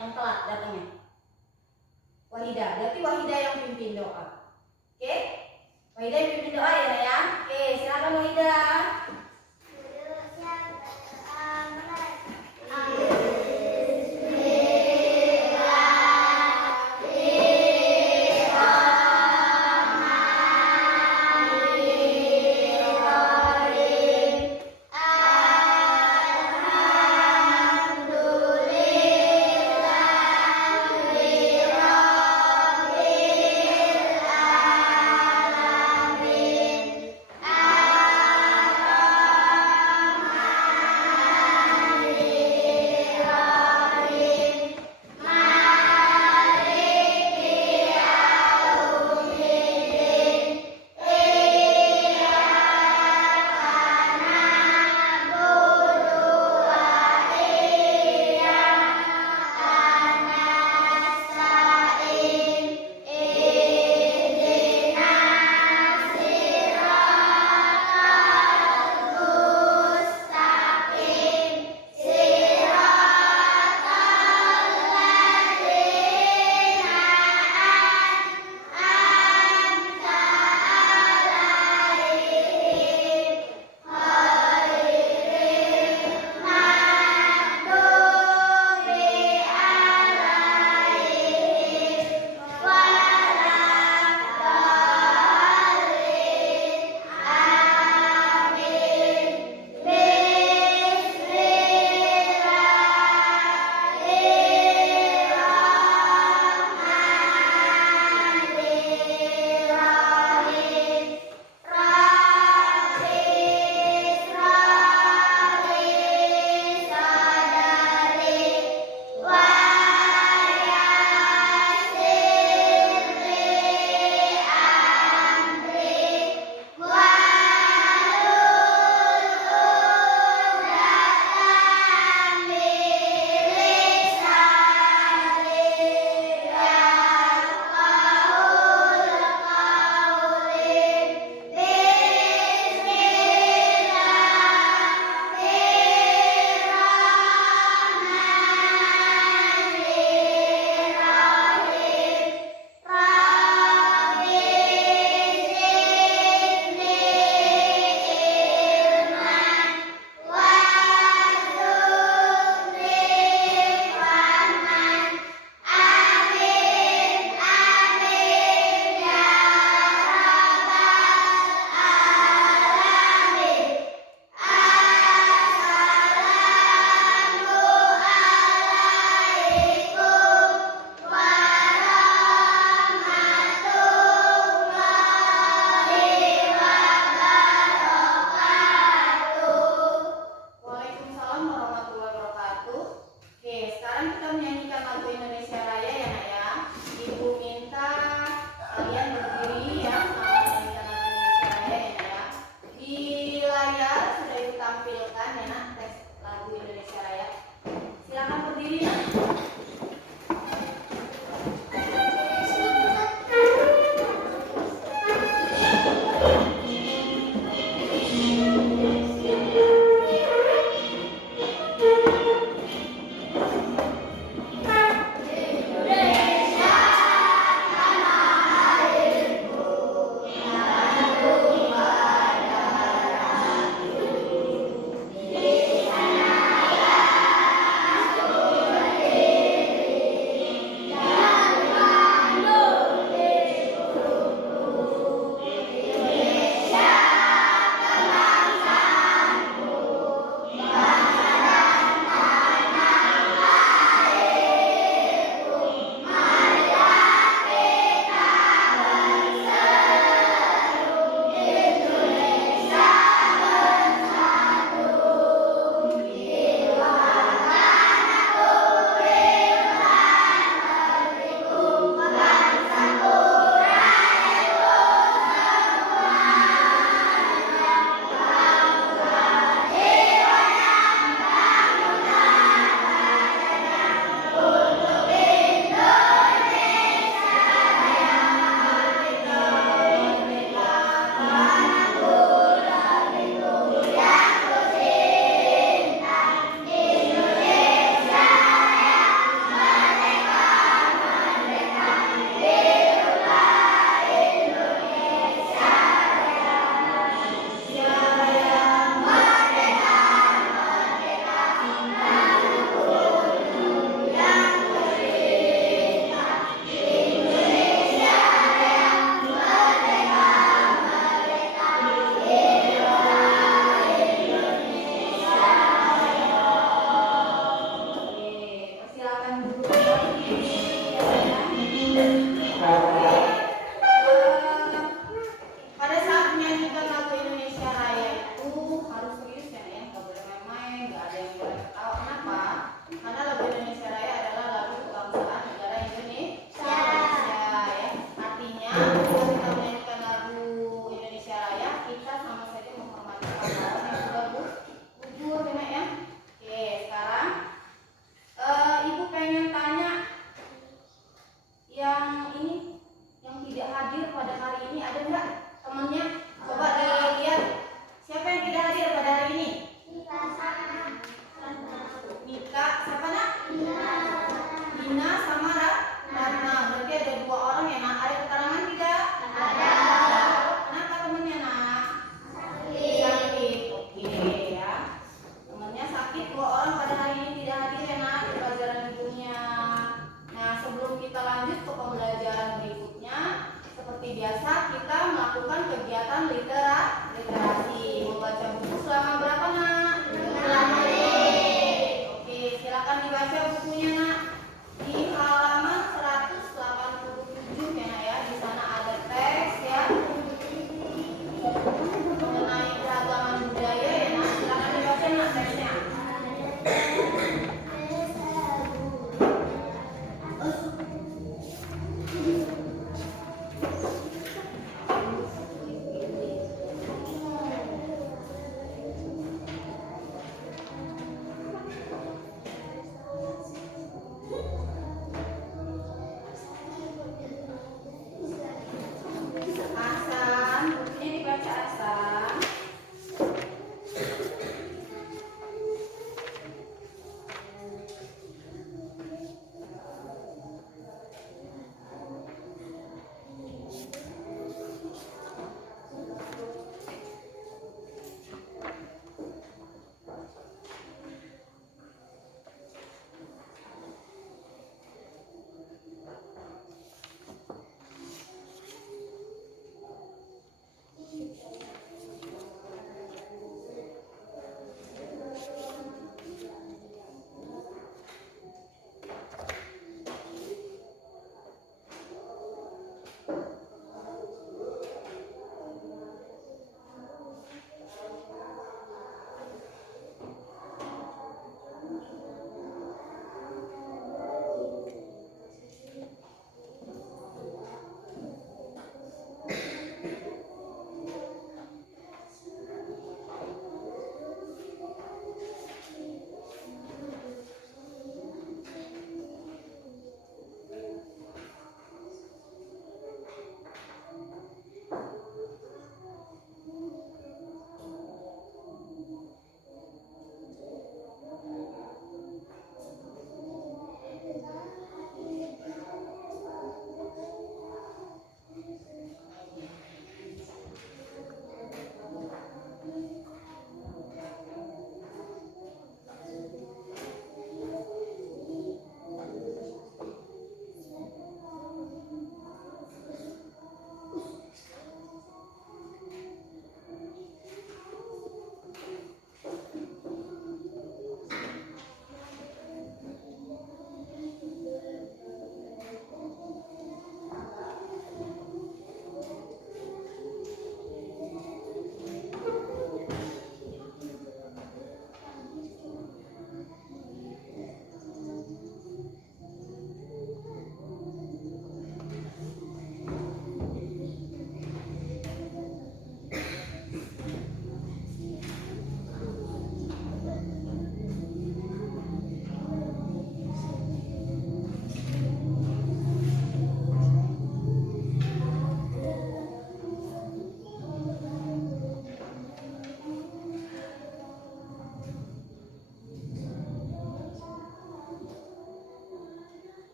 yang telat datangnya? Wahidah. Berarti Wahidah yang pimpin doa. Oke? Wahidah yang pimpin doa ya, Naya? Oke, silakan Wahidah.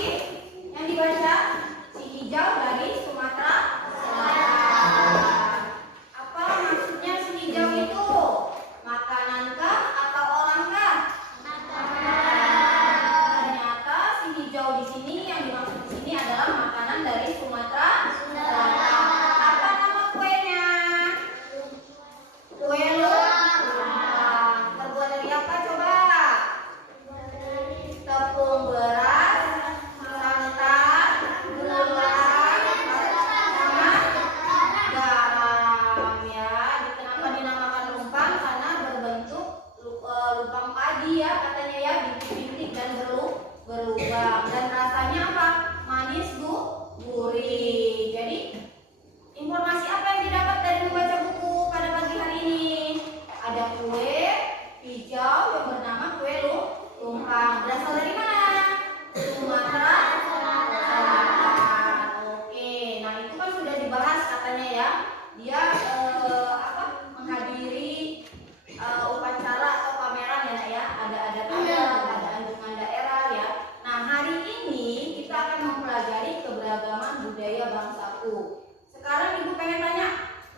sih yang dibaca? Si hijau dari Sumatera Selatan. Apa maksudnya si hijau itu? Makanankah atau orangkah? Ternyata si hijau di sini yang dimaksud di sini adalah makanan dari Sumatera Selatan. Apa nama kuenya? Kue lumpang. Terbuat dari apa coba? Tepung beras, santan, gula, sama garam ya. Kenapa dinamakan lumpang? Karena berbentuk lubang padi ya katanya ya, bintik-bintik dan berlubang. Dan rasanya apa? Manis gurih. Jadi informasi apa yang didapat dari membaca buku pada pagi hari ini? Ada kue hijau yang bernama kue lumpang. Berasal dari mana? Sumatera Selatan. Oke, nah itu kan sudah dibahas katanya ya. Dia menghadiri upacara atau pameran ya nak ya. Ada adat adat, ada anjungan daerah ya. Nah hari ini kita akan mempelajari keberagaman budaya bangsaku. Sekarang ibu pengen tanya,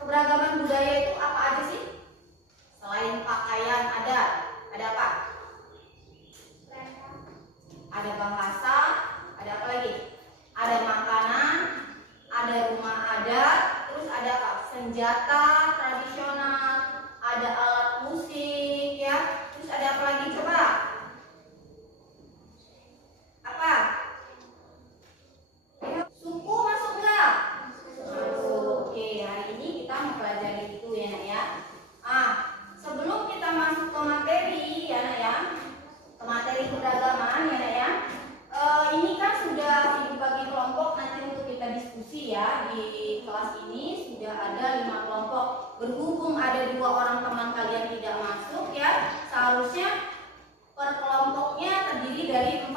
keberagaman budaya itu apa aja sih? Selain pakaian ada apa? Ada bahasa, ada apa lagi? Ada makanan, ada rumah adat, terus ada apa? Senjata tradisional, ada alat musik ya. Terus ada apa lagi coba? Apa? Suku masuk nggak? Masuk. Oke, hari ini kita mempelajari itu ya nak ya. Sebelum kita masuk ke materi ya nak ya, ke materi keberagaman ya nak ya, ini kan sudah ibu bagi kelompok nanti untuk kita diskusi ya. Di kelas ini sudah ada 5 kelompok. Berhubung ada 2 orang teman kalian tidak masuk ya, seharusnya per kelompoknya terdiri dari 4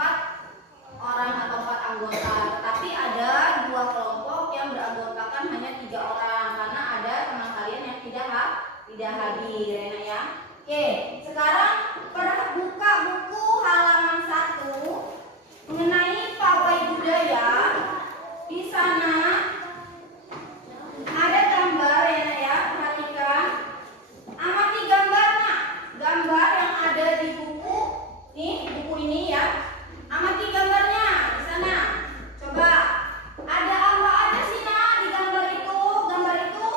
orang atau 4 anggota. Tetapi ada 2 kelompok yang beranggotakan hanya 3 orang karena ada teman kalian yang tidak hadir ya ya. Oke, sekarang buka buku halaman 1 mengenai pawai budaya. Di sana ada gambar ya nak ya, perhatikan. Amati gambarnya, gambar yang ada di buku ini ya. Amati gambarnya di sana. Coba ada apa aja sih nak di gambar itu? Gambar itu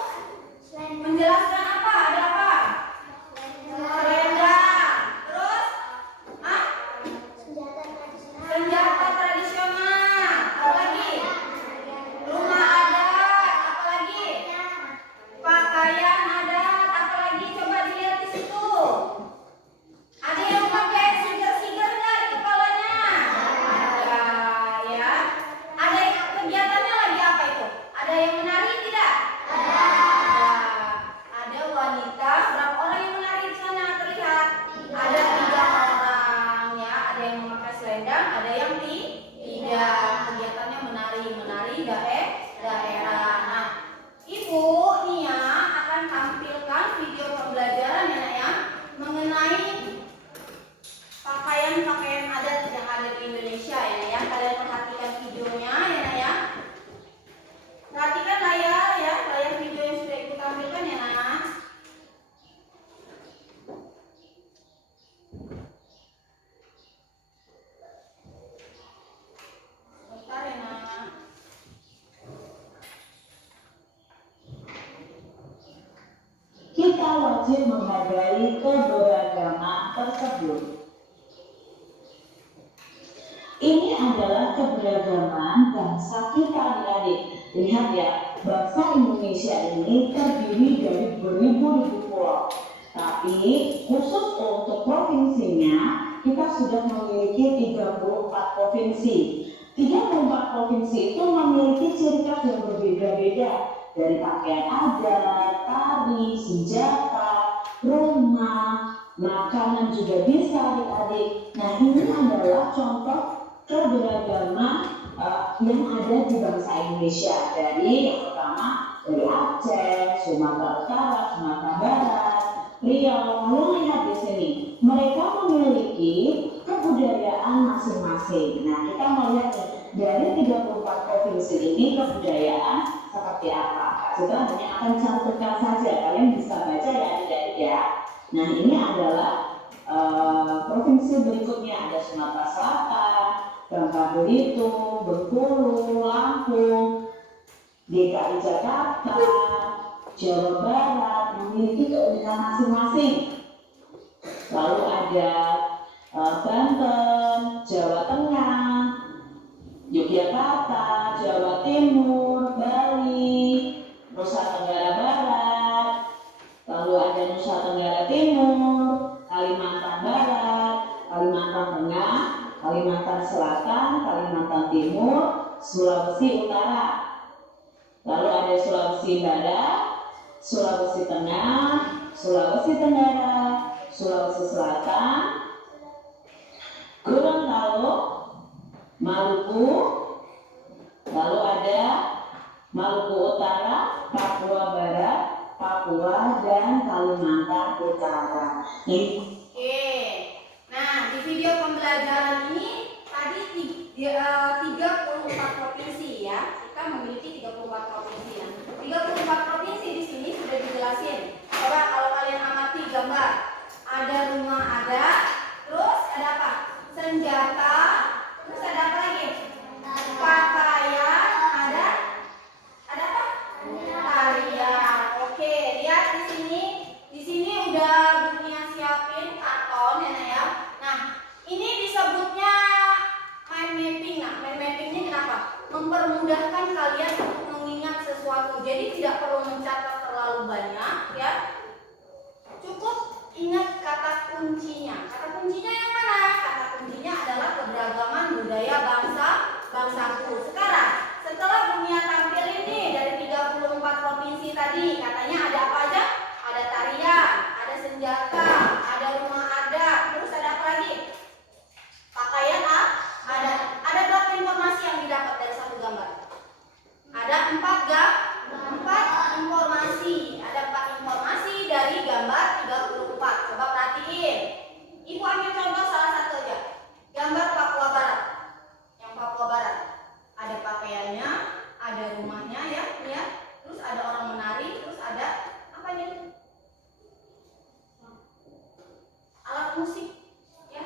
menjelaskan apa? Ada apa? Selendang. Terus? Senjata tradisional. Apa lagi? Rumah adat. Apa lagi? Pakaian adat. Apa lagi? Coba dilihat di situ. Ada yang pakai siger-siger nggak di kepalanya? Ada ya. Ada yang kegiatannya lagi apa itu? Ada yang menari tidak? Ada. Ada wanita. Berapa orang yang menari di sana terlihat? Ada 3 orang ya. Ada yang memakai selendang, ada yang tidak. Kegiatannya menari daerah. Nah, ibu Nia akan tampilkan video pembelajaran ya nak ya mengenai pakaian adat yang ada di Indonesia ya. Kalian perhatikan videonya ya. Perhatikan layar video yang sudah ibu tampilkan ya nak. Bentar ya nak. Kita wajib menghargai keberagaman tersebut. Ini adalah keberagaman bangsa kita adik-adik. Lihat ya, bangsa Indonesia ini terdiri dari beribu-ribu pulau. Tapi khusus untuk provinsinya, kita sudah memiliki 34 provinsi. 34 provinsi itu memiliki ciri khas yang berbeda-beda. Dari pakaian adat, tari, senjata, rumah, makanan juga bisa adik-adik. Nah ini adalah contoh keberagaman yang ada di bangsa Indonesia. Dari yang pertama dari Aceh, Sumatera Utara, Sumatera Barat, Riau. Lalu lihat di sini, mereka memiliki keberagaman kebudayaan masing-masing. Nah, kita melihat nih, dari 34 provinsi ini kebudayaan seperti apa. Kita hanya akan cantumkan saja, kalian bisa baca ya adik-adik ya. Nah, ini adalah provinsi berikutnya, ada Sumatera Selatan, Bangka Belitung, Bengkulu, Lampung, DKI Jakarta, Jawa Barat memiliki keunikan masing-masing. Lalu ada Banten, Jawa Tengah, Yogyakarta, Jawa Timur, Bali, Nusa Tenggara Barat, lalu ada Nusa Tenggara Timur, Kalimantan Barat, Kalimantan Tengah, Kalimantan Selatan, Kalimantan Timur, Sulawesi Utara. Lalu ada Sulawesi Barat, Sulawesi Tengah, Sulawesi Tenggara, Sulawesi Selatan, Gorontalo, Maluku, lalu ada Maluku Utara, Papua Barat, Papua, dan Kalimantan Utara. Oke, nah di video pembelajaran ini tadi 34 provinsi ya. Kita memiliki 34 provinsi ya. 34 provinsi di sini sudah dijelasin. Coba kalau kalian amati gambar, ada rumah ada, terus ada apa? Senjata, terus ada apa lagi? Pakaian, ada apa? Tarian. Oke, lihat di sini. Di sini udah Bunia siapin karton ya, Nak, ya. Nah, ini disebutnya mind mapping. Nah, mind mapping ini kenapa? Mempermudahkan kalian untuk mengingat sesuatu. Jadi tidak perlu mencatat terlalu banyak ya. Cukup ingat kata kuncinya. Kata kuncinya yang mana? Kata kuncinya adalah keberagaman budaya bangsaku. Sekarang, setelah Bunia tampil ini dari 34 provinsi tadi, katanya ada apa aja? Ada tarian, ada senjata, ada rumah adat, terus ada apa lagi? Pakaian ada. Ada berapa informasi yang didapat dari satu gambar? Ada 4 informasi. Ada 4 informasi dari gambar 34. Coba perhatiin. Ibu ambil contoh salah satu aja. Gambar Papua Barat. Yang Papua Barat. Ada pakaiannya, ada rumahnya ya, ya. Terus ada orang menari, terus ada apa ini? Alat musik ya.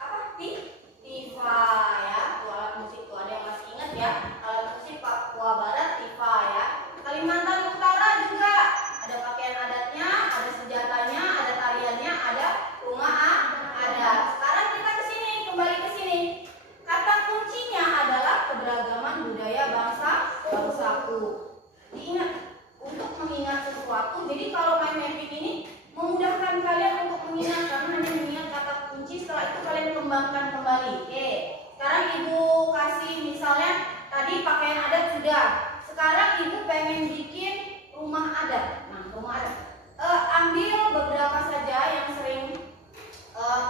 Apa? Tifa ya. Tuh alat musik tuh ada yang masih ingat ya. Alat musik Papua Barat tifa ya. Kalimantan Utara juga ada pakaian adatnya, ada senjatanya, ada tariannya, ada rumah adat. Sekarang kita ke sini, kembali ke sini. Kata kuncinya adalah keberagaman budaya bangsaku. Diingat untuk mengingat sesuatu. Jadi kalau mind mapping ini memudahkan kalian untuk mengingat karena hanya mengingat kata kunci. Setelah itu kalian kembangkan kembali. Oke. Sekarang ibu kasih misalnya tadi pakaian adat sudah. Sekarang ibu pengen bikin rumah adat. Nah, rumah adat. Ambil beberapa saja yang sering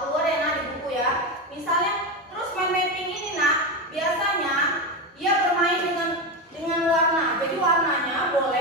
keluar ya Nak di buku ya. Misalnya terus mind mapping ini Nak biasanya dia bermain dengan warna. Jadi warnanya boleh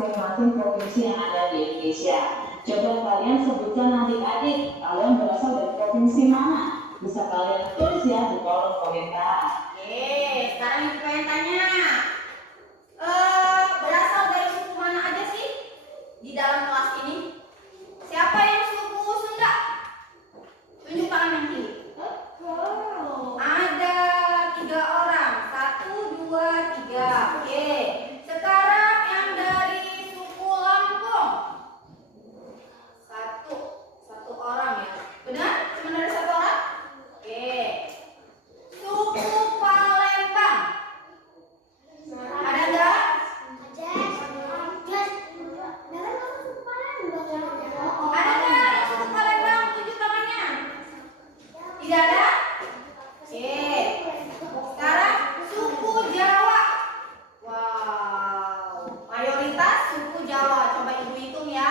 masing-masing provinsi yang ada di Indonesia. Coba kalian sebutkan adik-adik, kalian berasal dari provinsi mana? Bisa kalian tulis ya di kolom komentar. Oke, sekarang ibu pengen tanya, berasal dari suku mana aja sih di dalam kelas ini? Siapa yang suku Sunda? Tunjuk tangan yang tinggi. Ada 3 orang, 1, 2, 3. Oke, sekarang yang dari suku Lampung, satu orang ya. Benar? Cuma dari 1 orang? Oke. Suku Palembang, ada nggak? Ada nggak yang suku Palembang? Tunjuk tangannya. Tidak ada? Oke. Sekarang suku Jawa. Wow, mayoritas suku Jawa. Coba ibu hitung ya.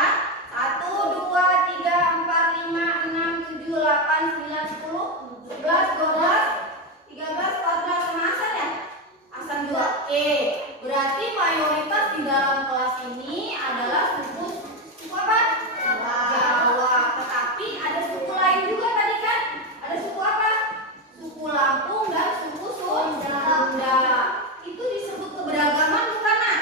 1, 2, 3, 4, 5, 6, 7, 8, 9, 10, 11, 12, 13, 14 sama Hasan ya? Hasan juga. Oke. Berarti mayoritas di dalam kelas ini adalah suku apa? Jawa. Tetapi ada suku lain juga tadi kan? Ada suku apa? Suku Lampung dan suku Sunda. Itu disebut keberagaman bukan nak?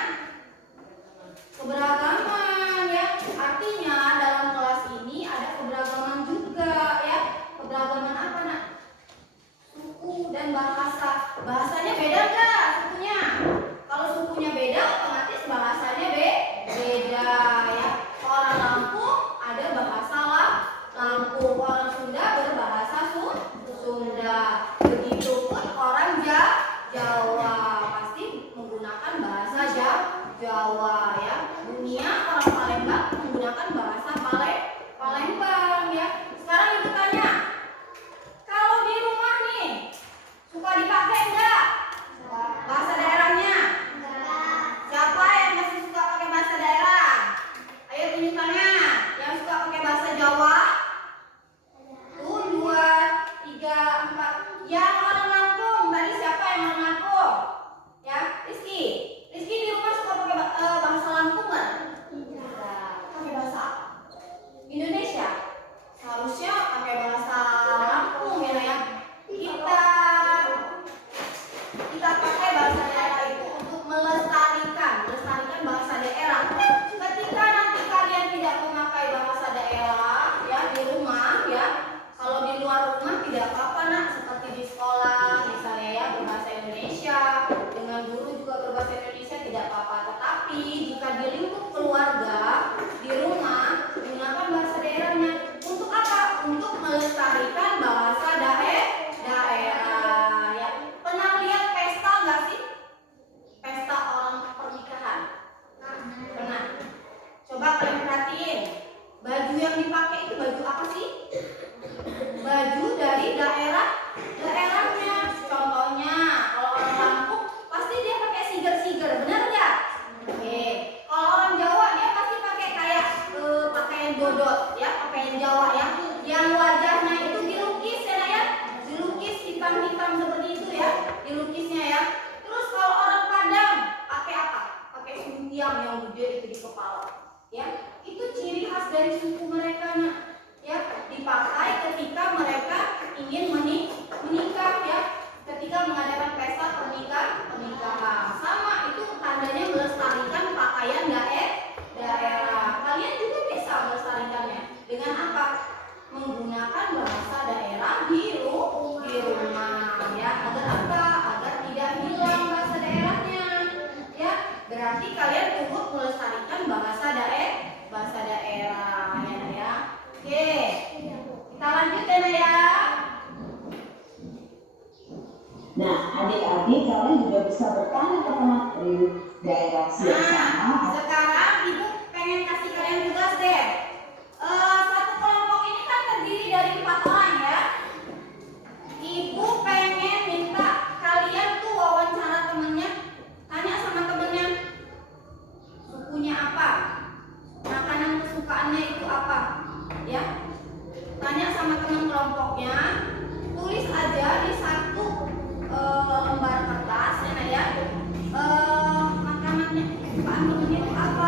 Keberagaman ya. Artinya dalam kelas ini ada keberagaman juga ya. Keberagaman apa nak? Suku dan bahasa. Bahasanya beda nggak sukunya? Kalau sukunya beda otomatis bahasanya beda ya. Orang Lampung ada bahasa Lampung, orang Sunda berbahasa Sunda. Begitupun orang Jawa pasti menggunakan bahasa Jawa ya. Dunia orang Palembang menggunakan bahasa Palembang ya. Sekarang ibu tanya, kalau di rumah nih suka dipakai enggak bahasa daerahnya? Siapa yang masih suka pakai bahasa daerah? Ayo tunjuk tangan. Yang suka pakai bahasa Jawa? Tuh 2, 3, 4. Yang orang Lampung tadi siapa yang orang Lampung? Ya, Rizky. Rizky di rumah suka pakai bahasa Lampung nggak? Tidak. Pakai bahasa apa? Indonesia. Seharusnya pakai bahasa Lampung ya. Kita pakai bahasa daerah itu untuk melestarikan bahasa daerah. Ketika nanti kalian tidak memakai bahasa daerah ya di rumah ya, kalau di luar rumah tidak apa-apa nak, seperti di sekolah misalnya ya berbahasa Indonesia, dengan guru juga berbahasa Indonesia tidak apa-apa. Tetapi jika di lingkup keluarga di rumah gunakan bahasa daerahnya. Untuk apa? Untuk melestarikan bahasa daerah ya. Pernah lihat pesta nggak sih? Pesta orang pernikahan. Pernah. Coba kalian perhatiin. Baju yang dipakai itu baju apa sih? Baju dari daerahnya. Contohnya kalau orang Lampung pasti dia pakai siger-siger, benar nggak? Oke. Kalau orang Jawa dia pasti pakai kayak pakaian dodot ya, pakaian Jawa ya. Yang wajahnya itu dilukis ya nak ya. Dilukis hitam-hitam seperti itu ya, dilukisnya ya. Terus kalau orang Padang pakai apa? Pakai sumpiang yang gede itu di kepala. Ya, itu ciri khas dari suku mereka nak. Ya, dipakai ketika mereka ingin menikah ya. Ketika mengadakan pesta pernikahan. Sama itu tandanya melestarikan pakaian daerah. Kalian juga bisa melestarikannya dengan apa? Menggunakan bahasa daerah di rumah ya. Agar apa? Agar tidak hilang bahasa daerahnya. Ya, berarti kalian turut melestarikan bahasa daerah ya. Oke. Kita lanjut ya ya. Nah, adik-adik kalian juga bisa bertanya ke pemateri daerah yang sama. Sekarang ibu pengen kasih kalian tugas deh. Satu kelompok ini kan terdiri dari 4 orang ya. Ibu pengen minta kalian tuh wawancara temennya, tanya sama temennya sukunya apa, makanan kesukaannya itu apa, ya. Tanya sama teman kelompoknya, tulis aja di satu lembar kertas ya, makanannya kesukaan temennya itu apa,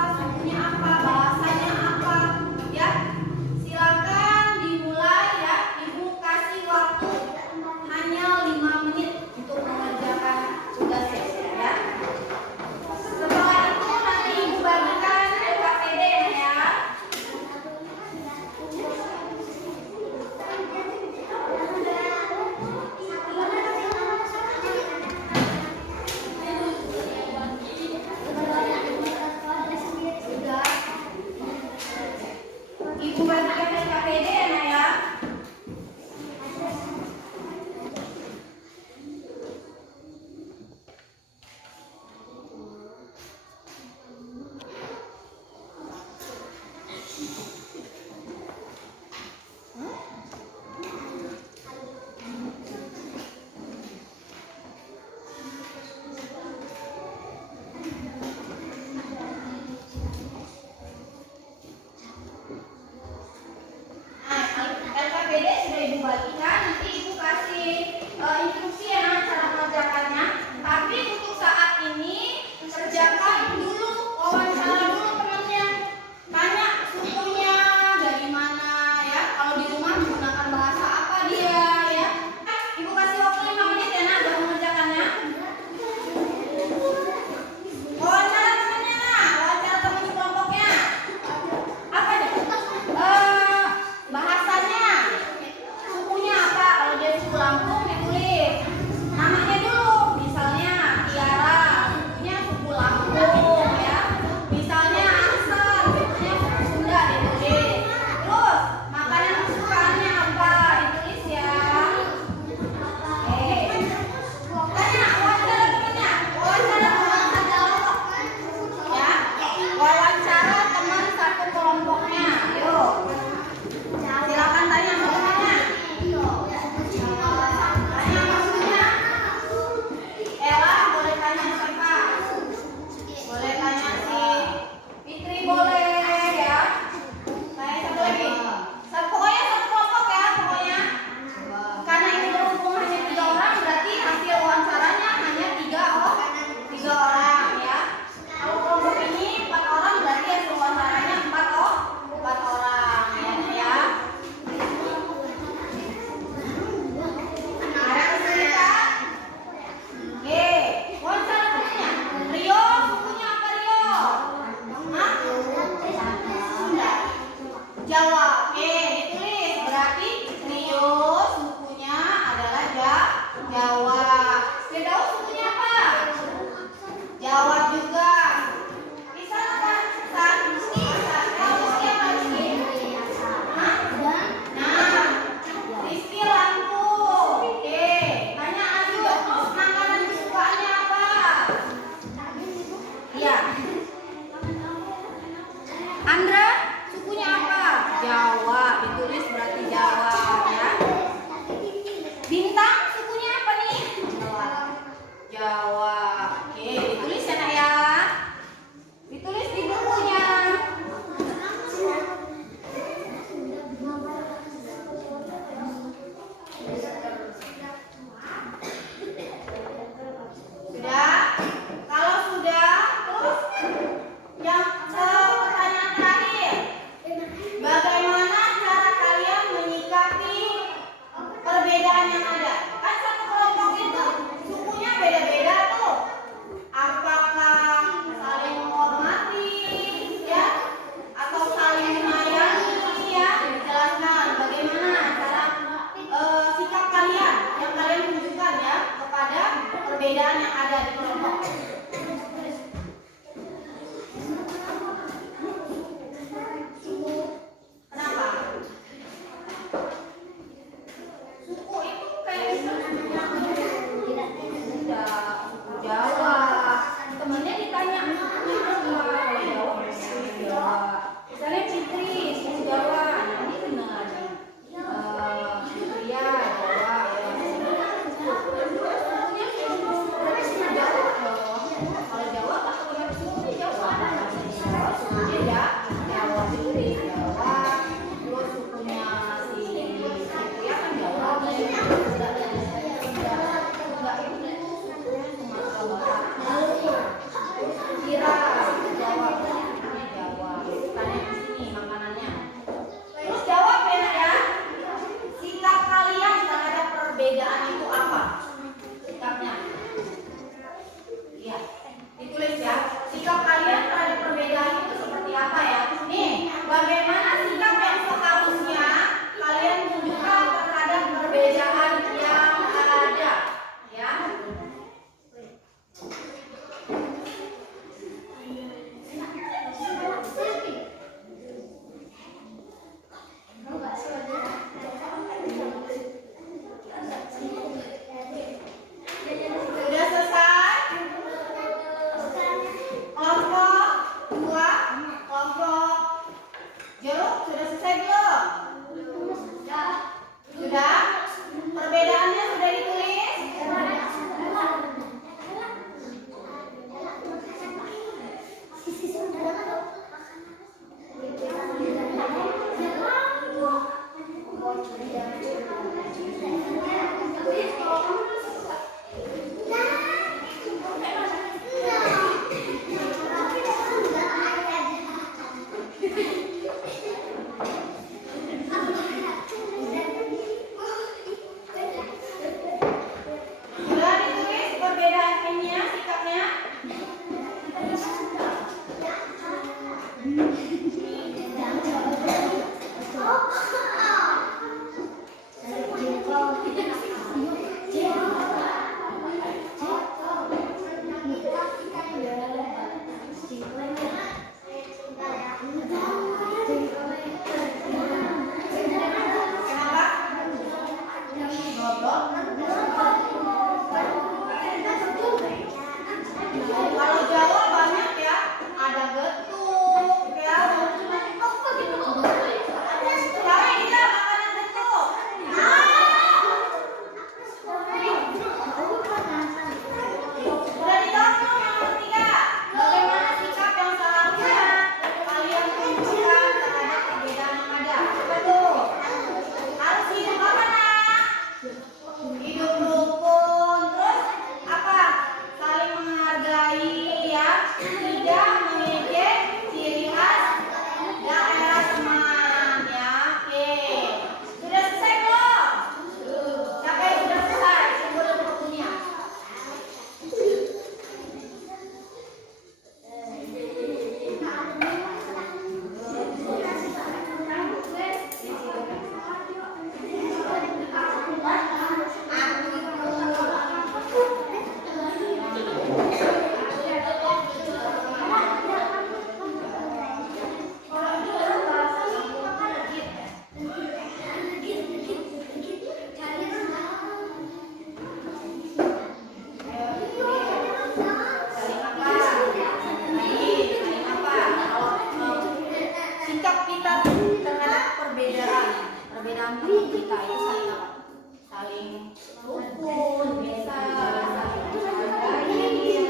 teman kita itu saling apa? Saling rukun, bisa saling menghargai, ya.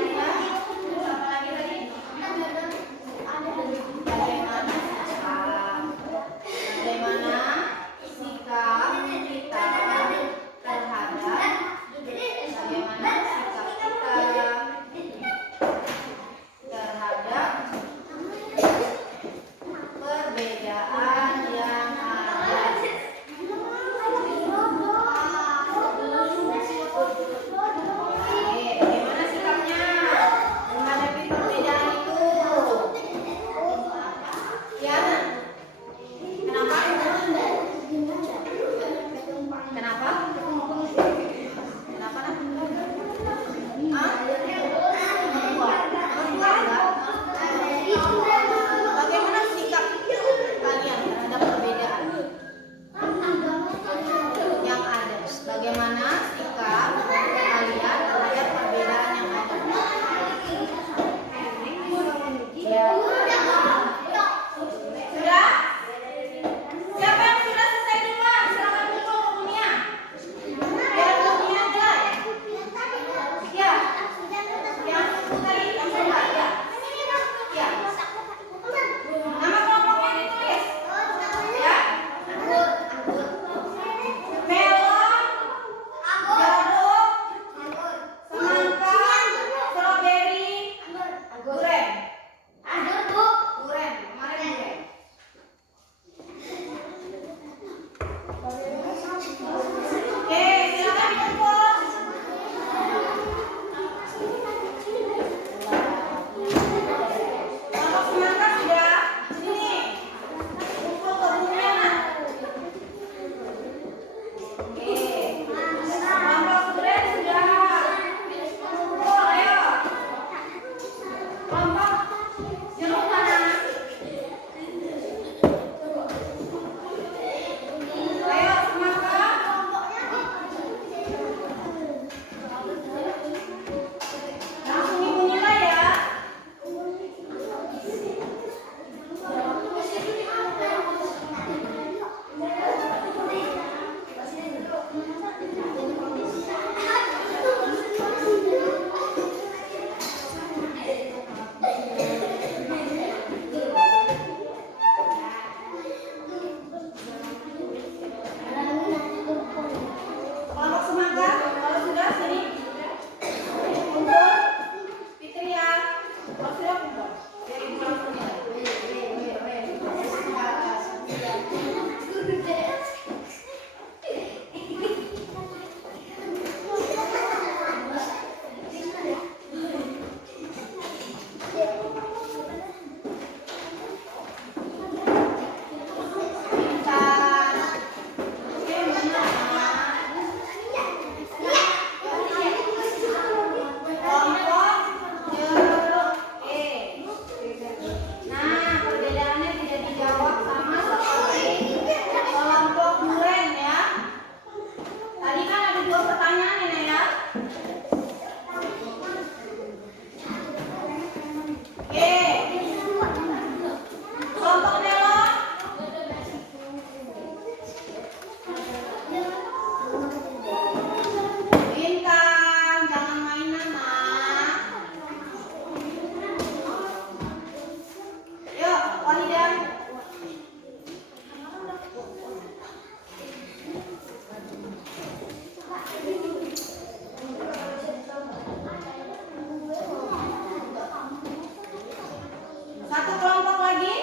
Terus apa lagi tadi? Bagaimana sikap kita terhadap perbedaan yang ada. Bagaimana sikapnya menghadapi perbedaan itu? Ya, kenapa? Kenapa? Kenapa? Hah? Bagaimana sikap kalian terhadap perbedaan yang ada? Bagaimana sikap kalian terhadap perbedaan yang ada? Ya. Sudah? Siapa yang sudah selesai duluan? Silakan kumpul bukunya. Biar bukunya aja. Ya. Yang buku tadi yang sudah ya. Ya. Nama kelompoknya ditulis. Ya. Melon, jeruk, semangka, stroberi, duren. Duren, kemarin duren. Oke, silakan dikumpul. Kelompok semangka sudah. Sini. Kumpul ke bukunya, Nak. Oke. Kelompok duren sudah. Kumpul, ayo. Kelompok jeruk mana? Ayo, semangka. Langsung ibu nilai ya. Kelompok semangka, kalau sudah sini. Kumpul. Fitri ya. Kalau sudah kumpul. Biar ibu langsung nilai. Pintar. Oke, benar. Kelompok jeruk. Nah, perbedaannya tidak dijawab sama seperti kelompok duren ya. Tadi kan ada 2 pertanyaan ini ya. Oke. Kelompok melon. Bintang, jangan mainan, Nak. Yuk, Walidan. Satu kelompok lagi.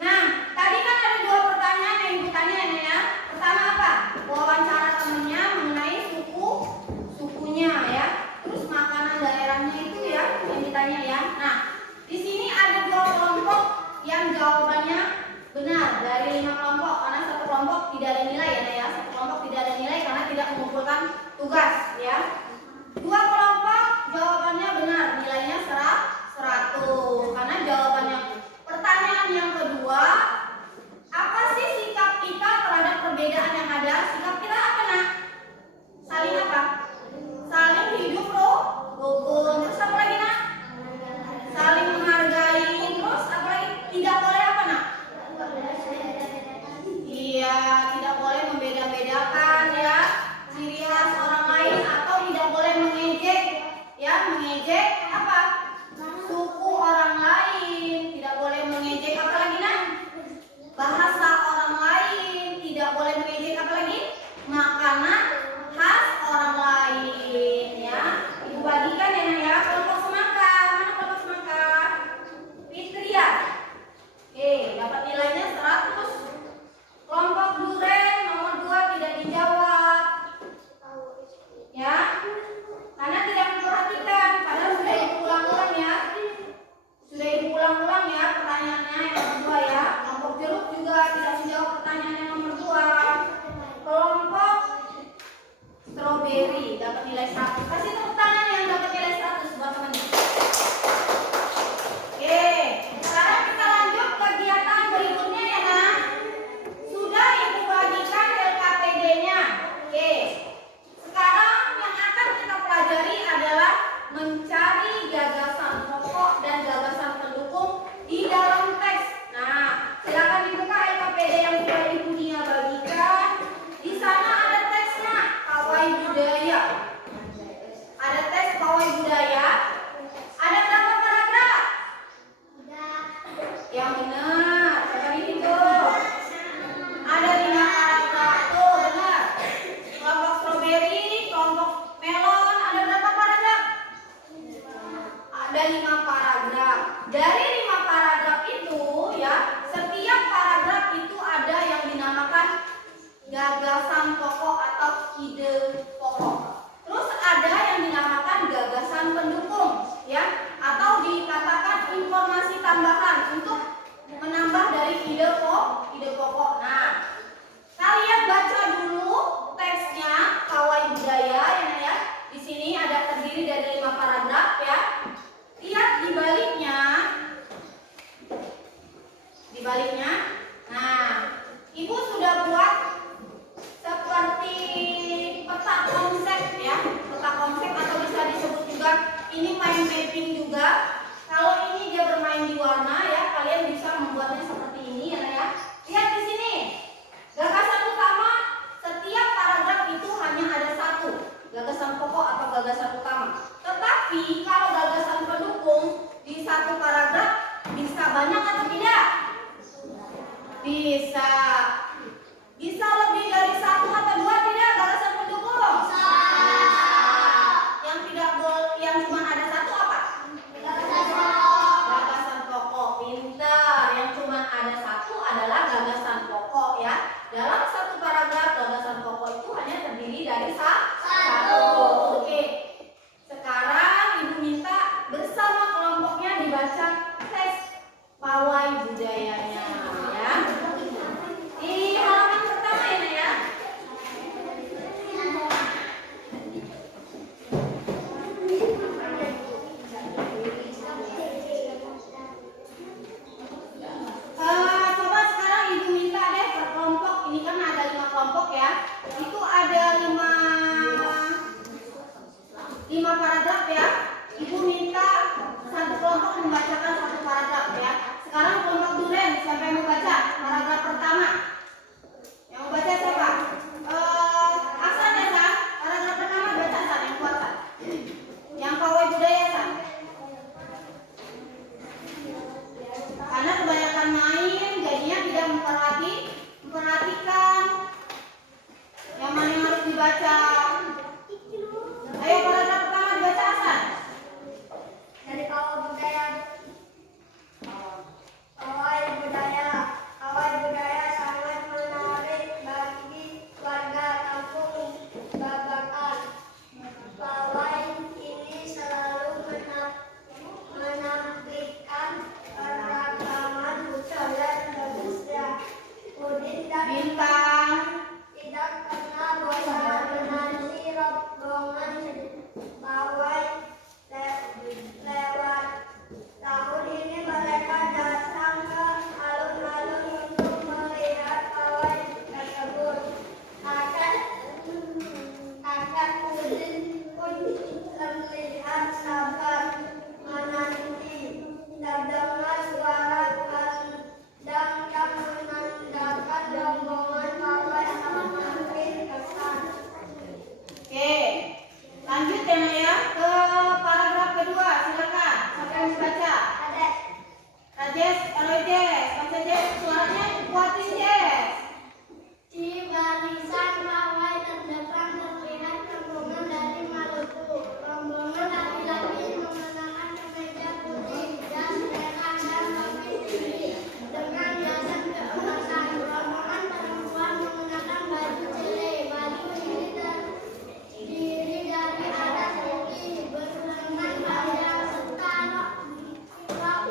Nah, tadi kan ada 2 pertanyaan yang ibu tanya nih ya. Pertama apa? Wawancara temennya mengenai sukunya ya. Terus makanan daerahnya itu ya yang ditanya ya. Nah, di sini ada 2 kelompok yang jawabannya benar dari 5 kelompok karena satu kelompok tidak ada nilai ya, Nak, ya. Satu kelompok tidak ada nilai karena tidak mengumpulkan tugas ya. 2 kelompok jawabannya benar, nilainya 100 karena jawabannya. Pertanyaan yang kedua, apa sih sikap kita terhadap perbedaan yang ada? Sikap kita apa, Nak? Saling apa? Saling hidup rukun. Terus apa lagi, Nak? Saling menghargai. Terus pertanyaannya yang nomor 2 ya. Kelompok jeruk juga tidak menjawab pertanyaan yang nomor 2. Kelompok stroberi dapat nilai 100. Kasih tepuk tangan yang dapat nilai 100 buat temannya. Oke, sekarang kita lanjut kegiatan berikutnya ya kan. Sudah Ibu bagikan LKPD-nya. Oke. Sekarang yang akan kita pelajari adalah mencari gagasan pokok dan gagasan pendukung di dalam teks. Nah, silakan dibuka LKPD yang sudah Ibu Nia bagikan. Di sana ada teksnya, pawai budaya. Ada teks pawai budaya. Ada berapa paragraf? Yang benar, coba dihitung. Ada 5 paragraf. Tuh, benar. Kelompok stroberi, kelompok melon, ada berapa paragraf? Ada 5 paragraf. Dari 5 paragraf itu ya, setiap paragraf itu ada yang dinamakan gagasan pokok atau ide pokok. Terus ada yang dinamakan gagasan pendukung ya, atau dikatakan informasi tambahan untuk menambah dari ide pokok. Nah, kalian baca dulu teksnya pawai budaya ya. Di sini ada terdiri dari 5 paragraf ya. Lihat di baliknya. Nah, Ibu sudah buat seperti peta konsep ya. Peta konsep atau bisa disebut juga ini mind mapping juga. Kalau ini dia bermain di warna ya, kalian bisa membuatnya seperti ini ya. Lihat di sini. Gagasan utama, setiap paragraf itu hanya ada 1. Gagasan pokok atau gagasan utama. Tetapi kalau gagasan pendukung di 1 paragraf bisa banyak atau tidak? Bisa. Bisa lebih dari 1 atau 2 tidak gagasan pendukung? Bisa. Yang tidak boleh, yang cuma ada 1 apa? Gagasan pokok. Pintar. Yang cuma ada 1 adalah gagasan pokok ya. Dalam 1 paragraf gagasan pokok itu hanya terdiri dari 1. Oke. Sekarang Ibu minta bersama kelompoknya dibaca teks pawai budayanya ya. Di halaman pertama ini ya. Coba sekarang Ibu minta deh per kelompok. Ini kan ada 5 kelompok ya. Itu ada 5 paragraf ya. Ibu minta satu kelompok membacakan 1 paragraf ya. Sekarang kelompok duren, siapa yang mau baca paragraf pertama? Yang mau baca siapa? Hasan ya San. Paragraf pertama baca San, yang kuat San. Yang pawai budaya San. Karena kebanyakan main, jadinya tidak memperhatikan yang mana yang harus dibaca. Ayo paragraf pertama dibaca Hasan. Dari pawai budaya. Pawai budaya sangat menarik bagi warga kampung Babakan. Pawai ini selalu menampilkan keragaman budaya Indonesia. Udin dan Bintang. tidak pernah bosan menanti rombongan pawai lewat. Tahun ini mereka datang ke alun-alun untuk melihat pawai tersebut. Kakak Udin pun terlihat sabar menanti. Terdengar suara kendang yang menandakan rombongan pawai semakin dekat. Oke. Lanjut ya Naya ke paragraf kedua. Silakan. Siapa yang baca? Rajes, baca Jess. Suaranya kuatin Jess. Di barisan pawai terdepan terlihat rombongan dari Maluku. Rombongan laki-laki mengenakan kemeja putih, jas merah dan topi tinggi dengan hiasan keemasan. Rombongan perempuan menggunakan baju cele. Baju ini terdiri dari alas tinggi berlengan panjang serta rok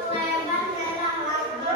lebar merah lagi.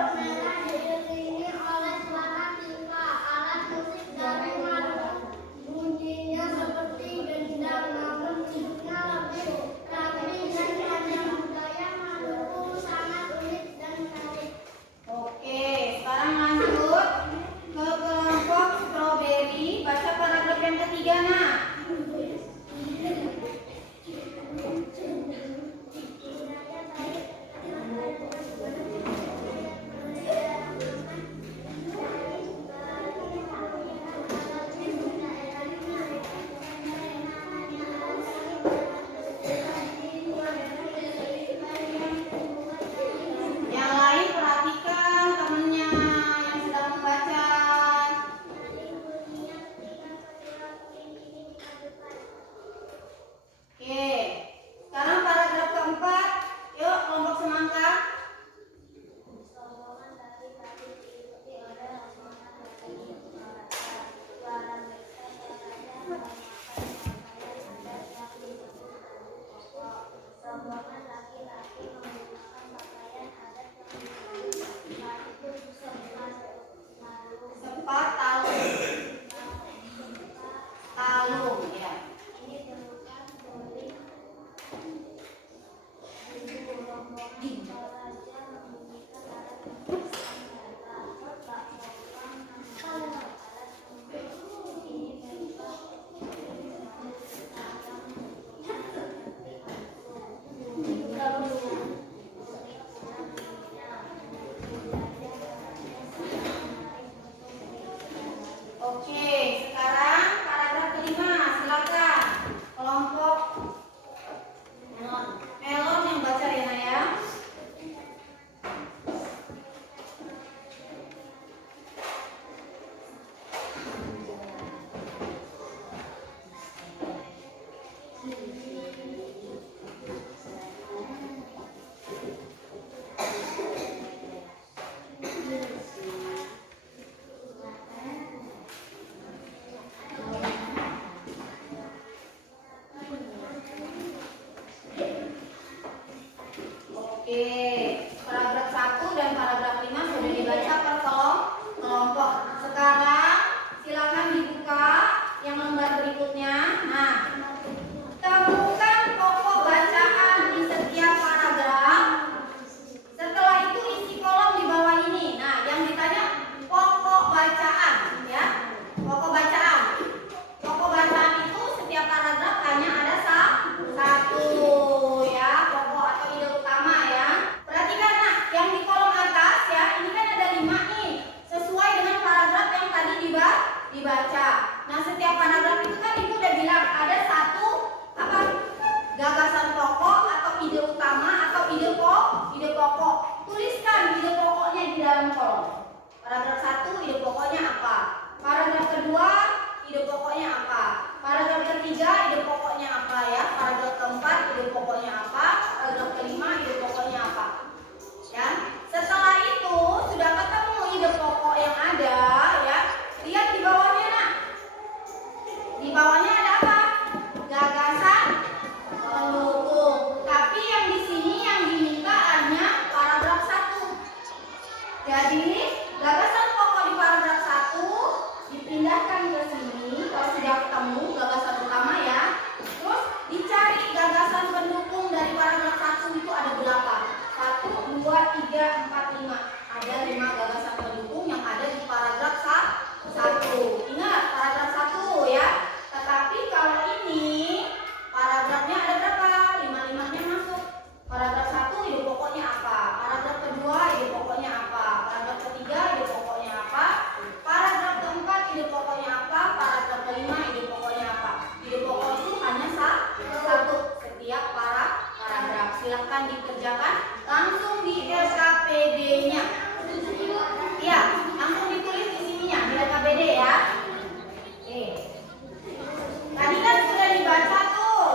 dalam kolom. Paragraf 1 ide pokoknya apa? Paragraf kedua ide pokoknya apa? Paragraf ketiga ide pokoknya apa ya? Paragraf keempat ide pokoknya apa? Paragraf kelima ide pokoknya apa? Ya. Setelah itu sudah ketemu ide pokok yang ada ya. Lihat di bawahnya nak. Di bawahnya ada apa? Gagasan pendukung. Tapi yang di sini yang diminta hanya paragraf 1. Jadi gagasan pokok di paragraf 1 dipindahkan ke sini kalau sudah ketemu gagasan utama ya. Terus dicari gagasan pendukung dari paragraf 1 itu ada berapa? 1, 2, 3, 4, 5. Ada 5 gagasan pendukung yang ada di paragraf 1. Ingat paragraf 1 ya. Tetapi kalau ini paragrafnya ada berapa? 5-5-nya masuk. Paragraf 1 ide pokoknya apa? Paragraf kedua ide pokoknya apa? Paragraf ketiga ide pokoknya apa? Paragraf keempat ide pokoknya apa? Paragraf kelima ide pokoknya apa? Ide pokok itu hanya satu setiap paragraf. Silakan dikerjakan langsung di LKPD-nya. Iya, langsung ditulis di sininya di LKPD ya. Oke. Tadi kan sudah dibaca tuh.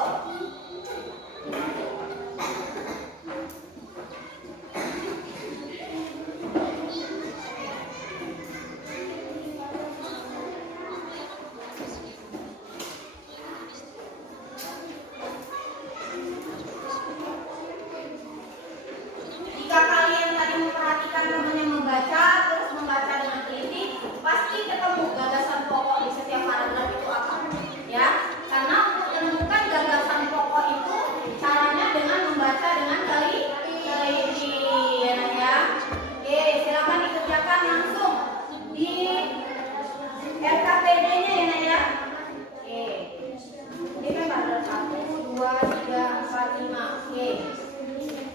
Jika kalian tadi memperhatikan temannya membaca, terus membaca dengan teliti, pasti ketemu gagasan pokok di setiap paragraf itu apa. Ya, karena untuk menemukan gagasan pokok itu caranya dengan membaca dengan teliti ya nak ya. Oke, silakan dikerjakan langsung di LKPD-nya ya nak ya. Oke. Ini kan paragraf 1, 2, 3, 4, 5. Oke.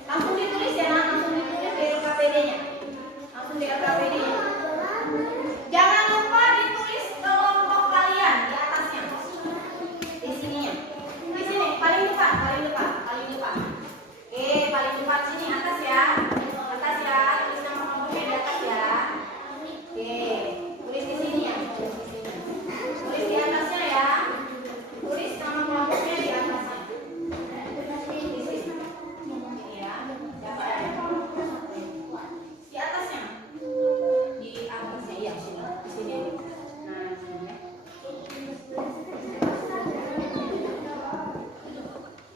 Langsung ditulis ya nak, langsung ditulis di LKPD-nya. Langsung di LKPD-nya. Jangan lupa ditulis kelompok kalian di atasnya. Di sininya. Di sini paling depan. Oke, paling depan sini atas ya. Atas ya, tulis nama kelompoknya di atas ya. Oke, tulis di sini ya. Tulis di atasnya ya. Tulis nama kelompoknya di atasnya. Di sini. Ini ya. Dapat ya. Di atasnya. Di atasnya ya, sini. Di sini. Nah, sini ya.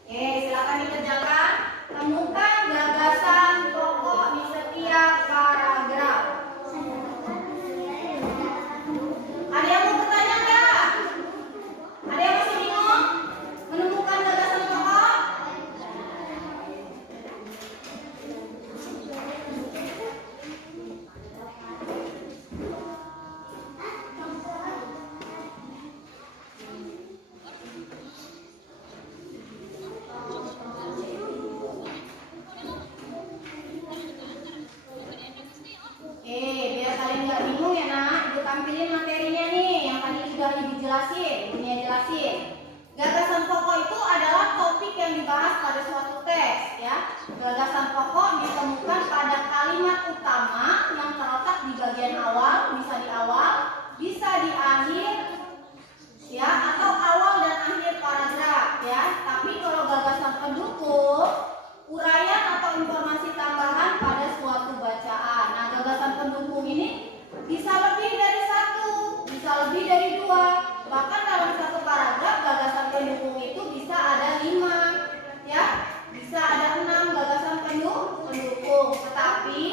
Oke, silakan dikerjakan. Temukan gagasan pokok di setiap paragraf. Ada yang mau bertanya nggak? Ada yang masih bingung? Menemukan gagasan pokok? Biar kalian nggak bingung ya nak, ibu tampilin materinya nih yang tadi sudah ibu jelasin, ini jelasin. Gagasan pokok itu adalah topik yang dibahas pada suatu teks ya. Gagasan pokok ditemukan pada kalimat utama yang terletak di bagian awal, bisa di awal, bisa di akhir ya, atau awal dan akhir paragraf ya. Tapi kalau gagasan pendukung, uraian atau informasi tambahan pada suatu bacaan. Nah, gagasan pendukung ini bisa lebih dari 1, bisa lebih dari 2. Bahkan dalam satu paragraf gagasan pendukung itu bisa ada 5 ya, bisa ada 6 gagasan pendukung. Tetapi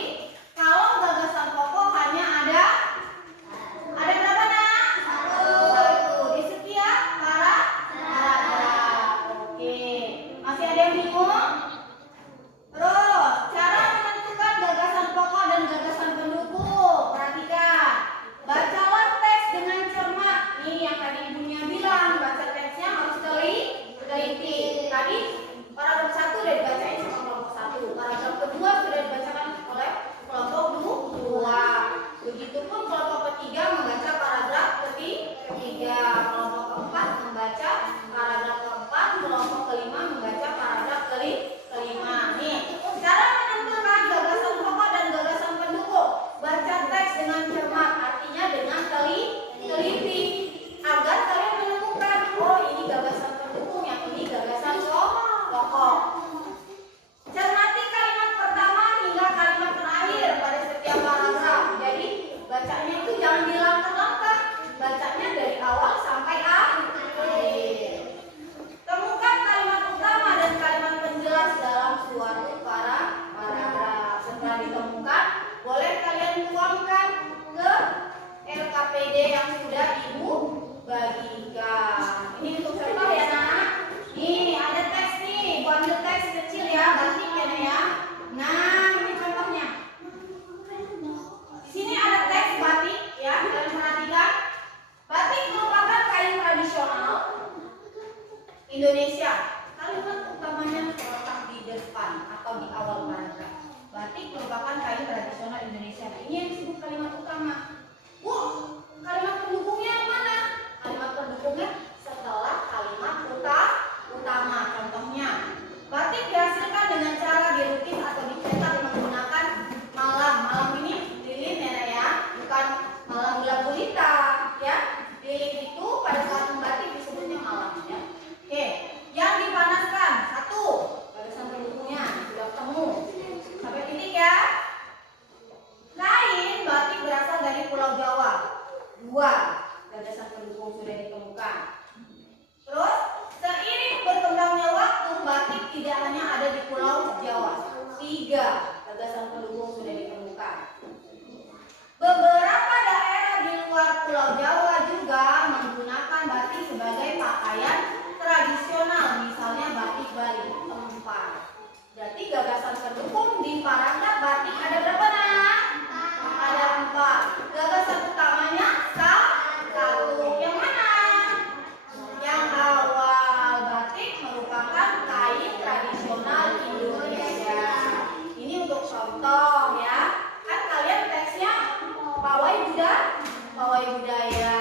pegawai budaya.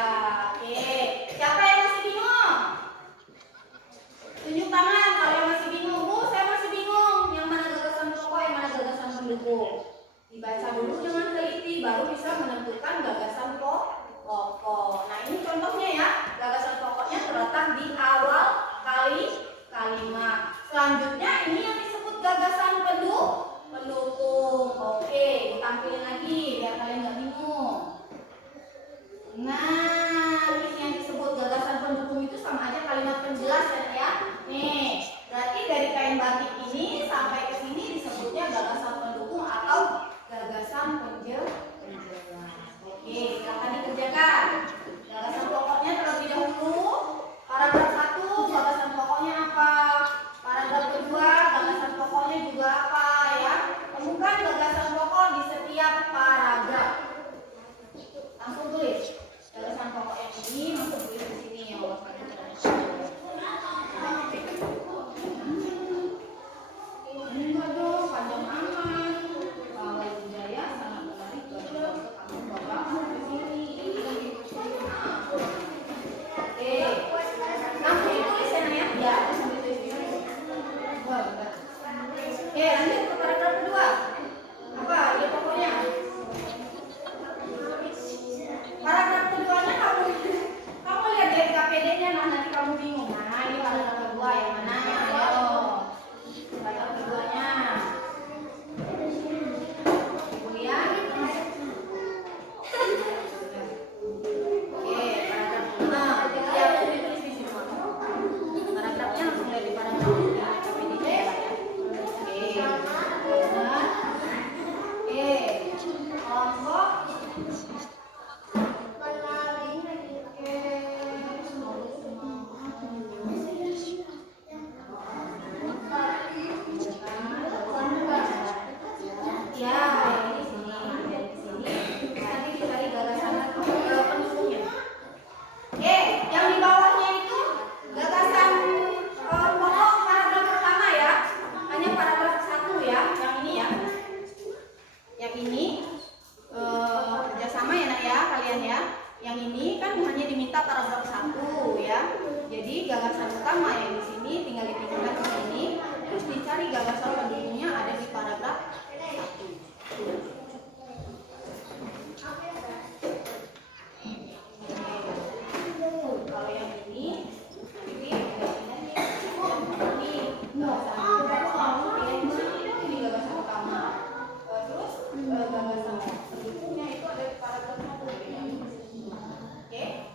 Oke, siapa yang masih bingung? Tunjuk tangan kalau yang masih bingung. Bu, saya masih bingung. Yang mana gagasan pokok, yang mana gagasan pendukung? Dibaca dulu dengan teliti, baru bisa menentukan gagasan pokok. Nah, ini contohnya ya. Gagasan pokoknya terletak di awal kalimat. Selanjutnya ini yang disebut gagasan pendukung. Oke, ditampilin lagi biar kalian nggak bingung. Nah, ini yang disebut gagasan pendukung itu sama aja kalimat penjelasan ya. Nih, berarti dari kain batik ini sampai ke sini disebutnya gagasan pendukung atau gagasan penjelas. Oke, silakan dikerjakan. Gagasan pokoknya terlebih dahulu. Paragraf 1, gagasan pokoknya apa? Paragraf kedua, gagasan pokoknya juga apa ya? Temukan gagasan pokok di setiap paragraf. Langsung tulis. Gagasan pokok yang ini langsung tulis di sini ya. Enggak dong, panjang amat. Pegawai budaya sangat menarik bagi kamu bapak di sini. Oke, langsung ditulis ya Naya? Ya, langsung ditulis di sini. Oke, lanjut ke paragraf kedua. Apa? Ya pokoknya. Paragraf keduanya kamu lihat dari KPD-nya, nah nanti kamu bingung. Nah, ini paragraf kedua yang mana? Ayo. Paragraf keduanya. Kemudian oke, paragraf kedua. Ya, ditulis di sini. Paragrafnya langsung lihat di paragraf KPD-nya ya. Oke. Benar. Oke. Kelompok paragraf 1 ya. Jadi gagasan utama yang di sini tinggal dipindah ke sini, terus dicari gagasan pendukungnya ada di paragraf 1. Kalau yang ini nanti ini gagasan utama. Terus gagasan pendukungnya itu ada di paragraf 1. Oke.